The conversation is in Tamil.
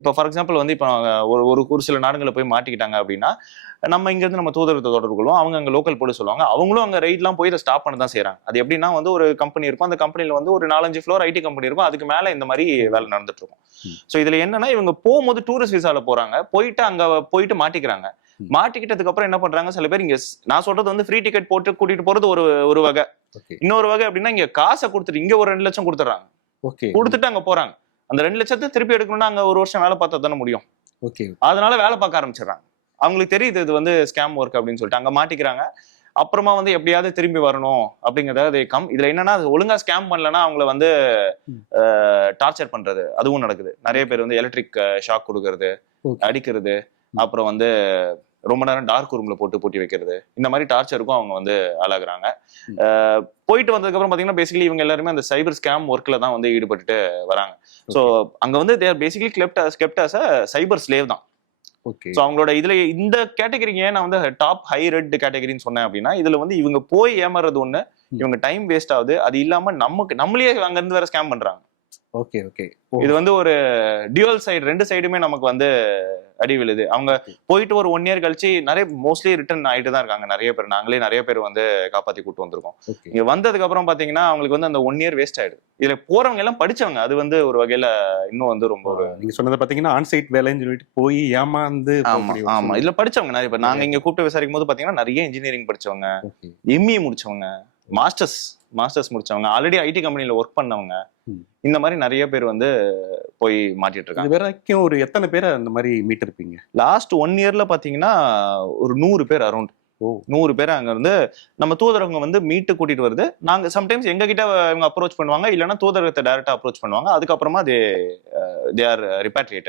இப்போ ஃபார் எக்ஸாம்பிள் வந்து இப்போ ஒரு ஒரு சில நாடுகளை போய் மாட்டிக்கிட்டாங்க அப்படின்னா, நம்ம இங்க இருந்து நம்ம தூதரகத்தை தொடர்பு கொள்வோம். அவங்க அங்க லோக்கல் போலீஸ் சொல்லுவாங்க. அவங்களும் அங்க ரெய்ட்லாம் போய் இதை ஸ்டாப் பண்ண தான் செய்றாங்க. அது எப்படின்னா வந்து ஒரு கம்பெனி இருக்கும். அந்த கம்பெனில வந்து ஒரு 4, 5 ஃப்ளோர் ஐடி கம்பெனி இருக்கும். அதுக்கு மேல இந்த மாதிரி வேலை நடந்துட்டு இருக்கும். சோ இதுல என்னன்னா இவங்க போகும்போது டூரிஸ்ட் விசால போறாங்க. போயிட்டு அங்க போயிட்டு மாட்டிக்கிறாங்க. மாட்டிக்கிட்டதுக்கு அப்புறம் என்ன பண்றாங்க சில பேர் இங்க நான் சொல்றது வந்து ஃப்ரீ டிக்கெட் போட்டு கூட்டிட்டு போறது ஒரு ஒரு வகை. இன்னொரு வகை அப்படின்னா இங்க காசை கொடுத்துட்டு இங்க ஒரு 2 லட்சம் கொடுத்துறாங்க. கொடுத்துட்டு அங்க போறாங்க. அந்த 2 லட்சத்தை திருப்பி எடுக்கணும்னா அங்க ஒரு வருஷம் வேலை பார்த்தா தானே முடியும். அதனால வேலை பார்க்க ஆரம்பிச்சிடறாங்க. அவங்களுக்கு தெரியுது இது வந்து ஸ்கேம் ஒர்க் அப்படின்னு சொல்லிட்டு அங்க மாட்டிக்கிறாங்க. அப்புறமா வந்து எப்படியாவது திரும்பி வரணும் அப்படிங்கறத இதுல என்னன்னா ஒழுங்கா ஸ்கேம் பண்ணலன்னா அவங்கள வந்து டார்ச்சர் பண்றது அதுவும் நடக்குது. நிறைய பேர் வந்து எலக்ட்ரிக் ஷாக் கொடுக்கறது, அடிக்கிறது, அப்புறம் வந்து ரொம்ப நேரம் டார்க் ரூம்ல போட்டு பூட்டி வைக்கிறது, இந்த மாதிரி டார்ச்சருக்கும் அவங்க வந்து ஆளாகுறாங்க. போயிட்டு வந்ததுக்கு அப்புறம் பாத்தீங்கன்னா பேசிக்கலி இவங்க எல்லாருமே அந்த சைபர் ஸ்கேம் ஒர்க்ல தான் வந்து ஈடுபட்டு வராங்க. சோ அங்க வந்து there basically kept as a cyber slave தான். சோ அவங்களோட இதுல இந்த கேட்டகரிக்கு ஏன் நான் வந்து டாப் ஹை ரெட் கேட்டகரின்னு சொன்னேன் அப்படின்னா, இதுல வந்து இவங்க போய் ஏமாறது ஒண்ணு, இவங்க டைம் வேஸ்ட் ஆகுது. அது இல்லாம நம்மளே அங்க இருந்து வேற ஸ்கேம் பண்றாங்க. இது வந்து ஒரு டியூவல் சைடு, 2 சைடுமே நமக்கு வந்து அடி விழுது. அவங்க போயிட்டு ஒரு 1 இயர் கழிச்சு மோஸ்ட்லி ரிட்டர்ன் ஆயிட்டு தான் இருக்காங்க. நிறைய பேர் நாங்களே நிறைய பேர் வந்து காப்பாத்தி கூட்டு வந்திருக்கோம். இங்க வந்ததுக்கு அப்புறம் பாத்தீங்கன்னா அவங்களுக்கு வந்து அந்த 1 இயர் வேஸ்ட் ஆயிடுது. இதுல போறவங்க எல்லாம் படிச்சவங்க. அது வந்து ஒரு வகையில இன்னும் வந்து ரொம்ப ஒரு நீங்க சொன்னது பாத்தீங்கன்னா ஆன்சைட் வேலைன்னு சொல்லிட்டு போய் ஏமாந்து. ஆமா இதுல படிச்சவங்க நிறைய பேர். நாங்க இங்க கூப்பிட்டு விசாரிக்கும் போது பாத்தீங்கன்னா நிறைய இன்ஜினியரிங் படிச்சவங்க, எம்இ முடிச்சவங்க, மாஸ்டர்ஸ் முடிச்சவங்க, ஆல்ரெடி ஐடி கம்பெனில ஒர்க் பண்ணவங்க, இந்த மாதிரி நிறைய பேர் வந்து போய் மாட்டிட்டு இருக்காங்க. வரைக்கும் ஒரு எத்தனை பேர் அந்த மாதிரி மீட் இருப்பீங்க? லாஸ்ட் 1 இயர்ல பாத்தீங்கன்னா ஒரு 100 பேர் அரௌண்ட் 100 பேர் அங்க இருந்து நம்ம தூதரகம் வந்து மீட்டு கூட்டிட்டு வருது. நாங்க சம்டைம்ஸ் எங்க கிட்ட இவங்க அப்ரோச் பண்ணுவாங்க, இல்லைன்னா தூதரகத்தை டைரக்டா அப்ரோச் பண்ணுவாங்க. அதுக்கப்புறமா தே ஆர் ரிபாட்ரியேட்டட்.